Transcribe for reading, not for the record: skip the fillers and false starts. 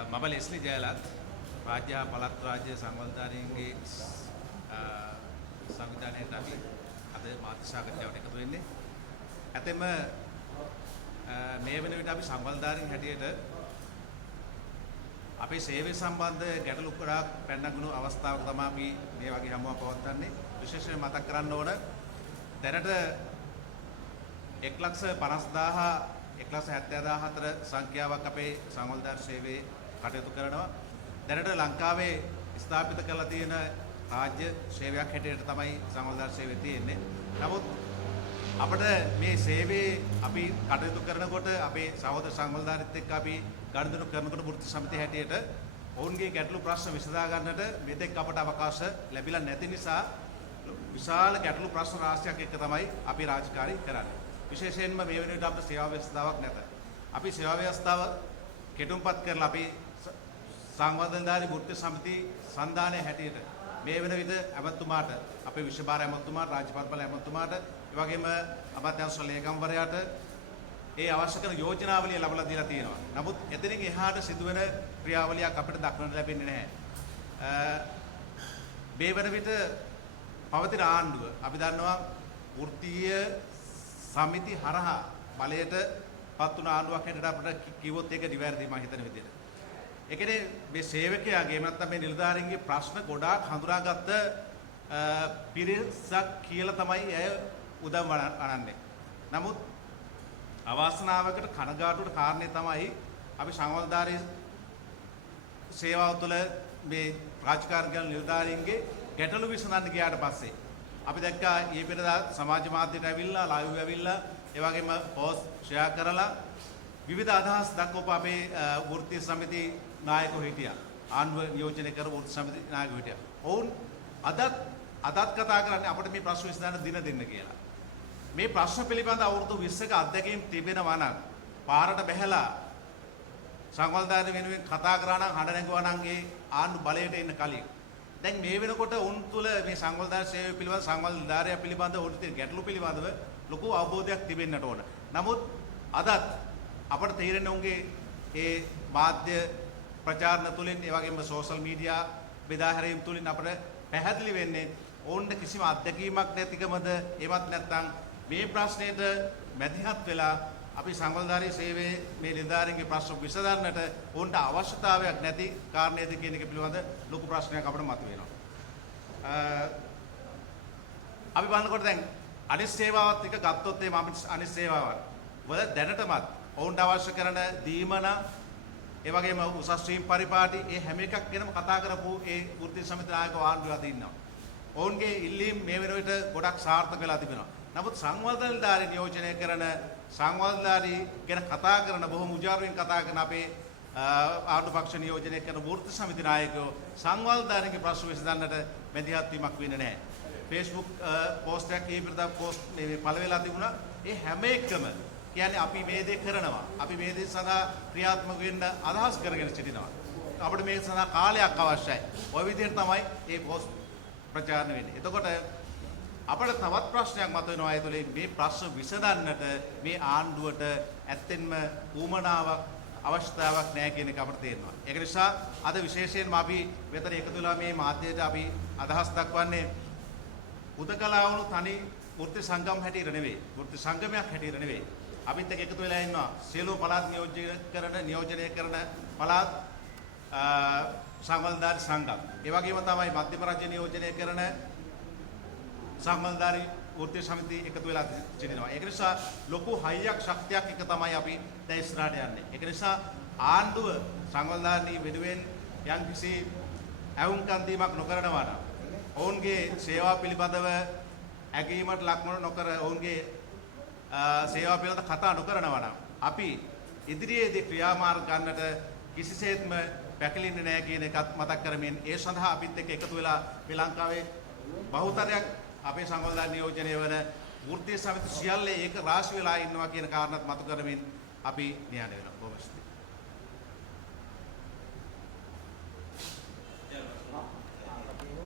මම ලෙස්ලි ජයලත් රාජ්‍ය පළාත් රාජ්‍ය සංවර්ධනයේ සංවිධානයට අපි අද මාධ්‍ය සාකච්ඡාවට එකතු වෙන්නේ. ඇතෙම මේ වෙන විට අපි සංවර්ධනයේ හැටියට අපේ සේවය සම්බන්ධ ගැටලු ගොඩාක් පැනනගුණු අවස්ථාවක තමයි අපි මේ වගේ හමුවක් පවත්වන්නේ. විශේෂයෙන් මතක් කරන්න ඕන දැනට 1,50,000 සංඛ්‍යාවක් අපේ සංවර්ධන සේවයේ කටයුතු කරනවා. දැනට ලංකාවේ ස්ථාපිත කරලා තියෙන රාජ්‍ය සේවයක් හැටියට තමයි සංවර්ධන සේවය තියෙන්නේ. නමුත් අපිට මේ සේවයේ අපි කටයුතු කරනකොට අපේ සහෝදර සංවර්ධනත් එක්ක අපි ගනුදෙනු කරනකොට වෘත්ති සමිතිය හැටියට ඔවුන්ගේ ගැටලු ප්‍රශ්න විසඳා ගන්නට මෙතෙක් අපට අවකාශ ලැබිලා නැති නිසා විශාල ගැටලු ප්‍රශ්න රාශියක් එක්ක තමයි අපි රාජකාරී කරන්නේ. විශේෂයෙන්ම මේ වෙන විට අපිට සේවා ව්‍යවස්ථාවක් නැත. අපි සේවා ව්‍යවස්ථාව කෙටුම්පත් කරලා අපි සංවර්ධනධාරී වෘත්ති සමිති සන්ධානයේ හැටියට මේ වෙන විට ඇමතුමාට අපේ විශ්වභාර ඇමතුමාට රාජ්‍යපාල ඇමතුමාට ඒ වගේම අමාත්‍යාංශ ලේකම්වරයාට ඒ අවශ්‍ය කරන යෝජනාවලිය ලබා දීලා තියෙනවා. නමුත් එතනින් එහාට සිදුවෙන ක්‍රියාවලියක් අපිට දක්නට ලැබෙන්නේ නැහැ. මේ වෙන විට පවතින ආණ්ඩුව අපි දන්නවා වෘත්තීය සමිති හරහා බලයට පත් වුණ ආණ්ඩුවක් හැටියට අපිට කිව්වොත් ඒක නිවැරදි මම හිතන විදිහට. ඒ කියන්නේ මේ සේවකයාගේ නැත්නම් මේ නිලධාරීන්ගේ ප්‍රශ්න ගොඩාක් හඳුනාගත්ත පිරිසක් කියලා තමයි ඇය උදව් අනන්නේ. නමුත් අවාසනාවකට කනගාටුවට කාරණේ තමයි අපි සංවර්ධනයේ සේවාව තුළ මේ රාජකාරී කරන නිලධාරීන්ගේ ගැටලු විසඳන්න ගියාට පස්සේ අපි දැක්කා ඊයේ පෙරදා සමාජ මාධ්‍යයට ඇවිල්ලා ලයිව් ඇවිල්ලා ඒ වගේම පෝස්ට් ෂෙයා කරලා විවිධ අදහස් දක්වපු අපේ වෘත්තීය සමිති නායකයෝ හිටියා. ආණ්ඩුව නියෝජනය කර වෘත්තීය සමිති නායකයෝ හිටියා. ඔවුන් අදත් කතා කරන්නේ අපිට මේ ප්‍රශ්න විසඳන්න දින දෙන්න කියලා. මේ ප්‍රශ්න පිළිබඳ අවුරුදු 20ක අත්දැකීම් තිබෙනවා නම් පාරට බැහැලා සංවර්ධන වෙනුවෙන් කතා කරා නම් හඬ නැගුවා නම් ඒ ආණ්ඩු බලයට එන්න කලින් දැන් මේ වෙනකොට උන් තුල මේ සංවර්ධන සේවය පිළිබඳ සංවර්ධනධාරය පිළිබඳ උන්ට තියෙන ගැටලු පිළිබඳව ලොකු අවබෝධයක් තිබෙන්නට ඕන. නමුත් අදත් අපට තේරෙන්නේ උන්ගේ ඒ මාධ්‍ය ප්‍රචාරණ තුලින් ඒ වගේම සෝෂල් මීඩියා බෙදා හැරීම් තුලින් අපට පැහැදිලි වෙන්නේ ඕන්න කිසිම අත්දැකීමක් නැතිකමද එවත් නැත්නම් මේ ප්‍රශ්නෙට මැදිහත් වෙලා අපි සංවර්ධනධාරී සේවයේ මේ නිලධාරීන්ගේ ප්‍රශ්න විසඳන්නට ඕන්ට අවශ්‍යතාවයක් නැති කාරණේද කියන එක පිළිබඳ ලොකු ප්‍රශ්නයක් අපිට මතුවෙනවා. අපි බලනකොට දැන් අනිත් සේවාවත් එක ගත්තොත් මේ අනිත් සේවාවන් වල දැනටමත් ඔවුන්ට අවශ්‍ය කරන දීමන ඒ වගේම උසස් වීම පරිපාටි ඒ හැම එකක් ගැනම කතා කරපු ඒ වෘත්තීය සමිති නායකව ආණ්ඩුව අද ඉන්නවා. ඔවුන්ගේ ඉල්ලීම් මේ වෙන විට ගොඩක් සාර්ථක වෙලා තිබෙනවා. නමුත් සංවර්ධනධාරී නියෝජනය කරන සංවර්ධනධාරී ගැන කතා කරන බොහොම උජාරුවෙන් කතා කරන අපේ ආණ්ඩු පක්ෂ නියෝජනය කරන වෘත්තීය සමිති නායකයෝ සංවර්ධනධාරීන්ගේ ප්‍රශ්න විසඳන්නට මැදිහත් වීමක් වෙන්නේ නැහැ. Facebook පෝස්ට් එකක් ඊපිරදා පෝස්ට් මේ පළ වෙලා තිබුණා. ඒ හැම එකම කියන්නේ අපි මේ දේ කරනවා. අපි මේ දේ සඳහා ක්‍රියාත්මක වෙන්න අදහස් කරගෙන සිටිනවා. අපිට මේ සඳහා කාලයක් අවශ්‍යයි. ওই විදිහට තමයි මේ පෝස්ට් ප්‍රචාරණය වෙන්නේ. එතකොට අපිට තවත් ප්‍රශ්නයක් මතුවෙනවා. ඒ තුළින් මේ ප්‍රශ්න විසඳන්නට මේ ආණ්ඩුවට ඇත්තෙන්ම උවමනාවක් අවශ්‍යතාවක් නැහැ කියන එක අපිට තේරෙනවා. ඒක නිසා අද විශේෂයෙන්ම අපි මෙතන එකතු වෙලා මේ මාධ්‍යයට අපි අදහස් දක්වන්නේ උදකලා වුණු තනි වෘත්ති සංගම් හැටියට නෙවෙයි. වෘත්ති සංගමයක් හැටියට නෙවෙයි. අපිත් එක්ක එකතු වෙලා ඉන්නවා සියලු පළාත් නියෝජනය කරන පළාත් සංවර්ධනධාරී සංගම්. ඒ වගේම තමයි මධ්‍යම රාජ්‍ය නියෝජනය කරන සංවර්ධනධාරී වෘත්තීය සමිති එකතු වෙලා සිටිනවා. ඒක නිසා ලොකු හයියක් ශක්තියක් එක තමයි අපි දැන් ඉස්සරහට යන්නේ. ඒක නිසා ආණ්ඩුව සංවර්ධනධාරී වෙනුවෙන් යම්කිසි ඇවුම්කන් දීමක් නොකරනවා නම් ඔවුන්ගේ සේවා පිළිබඳව ඇගීමට ලක්ම නොකර ඔවුන්ගේ සේවා පිළිබඳ කතා නොකරනවා නම් අපි ඉදිරියේදී ක්‍රියාමාර්ග ගන්නට කිසිසේත්ම පැකිලෙන්නේ නැහැ කියන එකත් මතක් කරමින් ඒ සඳහා අපිත් එක්ක එකතු වෙලා මේ ලංකාවේ බහුතරයක් අපේ සංවර්ධන නියෝජනය වන වෘත්තීය සමිති සියල්ල ඒක රාශි වෙලා ඉන්නවා කියන කාරණාත් මතු කරමින් අපි නියැලෙනවා. බොහොම ස්තුතියි.